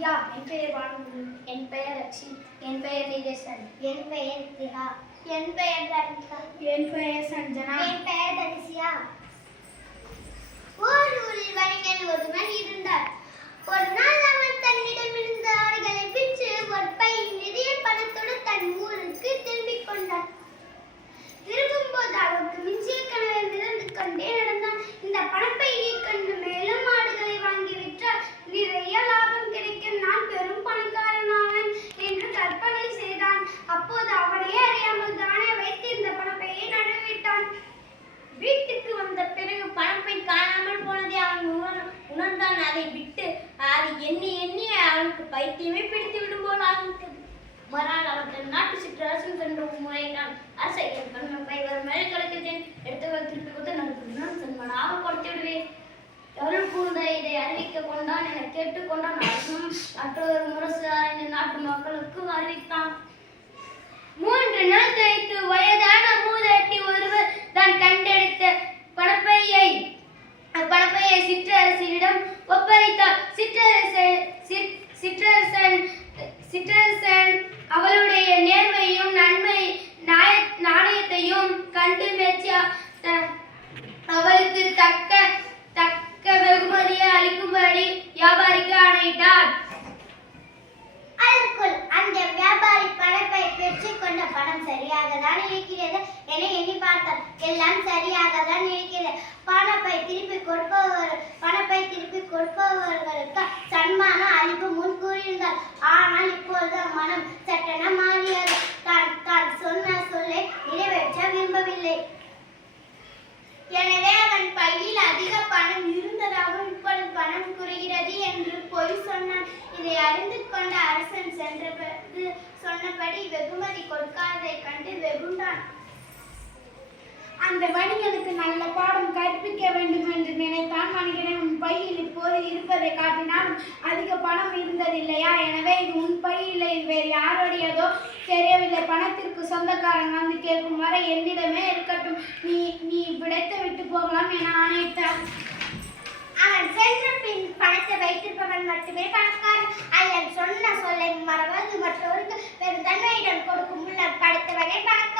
ஐயா, என் பெயர் பானுமதி. என் பெயர் ரக்ஷித். என் பெயர் நிதேசன். என் பெயர் திகா. என் பெயர் தனிகா. என் பெயர் சஞ்சனா. என் பெயர் தனிசியா. ஒரு ஊரில் வணிகன் ஒருவன் இருந்தார். ஒரு நாள் அவன் தன்னிடமிருந்த ஆடுகளை விற்று ஒரு பையில் நிறைய பணத்தோடு தன் ஊருக்கு திரும்பிக் கொண்டான். திரும்பும்போது அவருக்கு மிஞ்சிய கனவை மிதந்து கொண்டே நடந்தான். இந்த பணப்பையை கண்டு மேலும் ஆடுகளை வாங்கி விற்றால் நிறைய லாபம் கிடைக்கும், நான் பெரும் பணக்காரனாவேன் என்று கற்பனை செய்தான். அப்போது அவனே அறியாமல் தானே வைத்து இந்த பணப்பையை நடுவிட்டான். வீட்டுக்கு வந்த பிறகு பணப்பை காணாமல் போனதை அவன் உணர்ந்தான். அதை விட்டு அதை எண்ணி எண்ணி அவனுக்கு பைத்தியமே பிடித்து விடும் போல் ஆகிவிட்டது. மறுநாள் அவன் தன் நாட்டு சிற்றரசன் சென்று முறையிட்டான். அரசை என் பணப்பை ஒரு மேலே கிடைக்கிறேன், எடுத்துகள் திருப்பி கொடுத்து நான் சன்மனாக கொடுத்து விடுவேன். அருள் கூர்ந்த இதை அறிவிக்க கொண்டான் என கேட்டுக்கொண்டான். அரசும் மற்றொரு முரசு அறிந்த நாட்டு மக்களுக்கு அறிவித்தான். 3 நாள் கழித்து வயதான மூதாட்டி ஒருவர் தான் கண்டெடுத்த பணப்பையை சிற்றரசனிடம் ஒப்படைத்தார். சிற்றரசன் அவளுடைய நேர்மையும் நாணயத்தையும் கண்டு மெச்சி அவளுக்கு தக்க வெகுமதியை அளிக்கும்படி வியாபாரிக்கு ஆணையிட்டார். அதற்குள் அந்த வியாபாரி பணப்பை பெற்றுக்கொண்ட பணம் சரியாக தான் இருக்கிறது என எண்ணி பார்த்தார். எல்லாம் சரியாக தான் இருக்கிறது. பணப்பை திருப்பி கொடுப்பவர்களுக்கு சன்மானம் அளிப்பு முன் கூறியிருந்தார். ஆனால் இப்பொழுது மனம் சட்டென மாறியது. தான் சொன்ன சொல்லை நிறைவேற்ற விரும்பவில்லை. எனவே அவன் பையில் அதிக பணம் இருந்ததாகவும் இப்பொழுது பணம் குறைகிறது என்று பொய் சொன்னான். இதை அறிந்து கொண்ட அரசன் சென்றபோது சொன்னபடி வெகுமதி கொடுக்காததை கண்டு வெகுண்டான். அந்த வணிகனுக்கு நல்ல பாடம் கற்பிக்க வேண்டும் என்று நினைத்தான். வணிகனை உன் பையில் இப்போது இருப்பதை காட்டினாலும் அதிக பணம் இருந்ததில்லையா? எனவே இது உன் பையில் இது வேறு யாருடையதோ தெரியவில்லை. பணத்திற்கு சொந்தக்காரன் வந்து கேட்கும் வரை என்னிடமே இருக்கட்டும். நீ விடைத்து விட்டு போகலாம் என ஆணையிட்டார். அவன் சென்ற பின் பணத்தை வைத்திருப்பவன் மட்டுமே பணக்காரன். அல்லது சொன்ன சொல்லை மறவது மற்றவருக்கு பெரும் தன்மையிடம் கொடுக்கும் முன்னர் படைத்தவனே பணக்காரன்.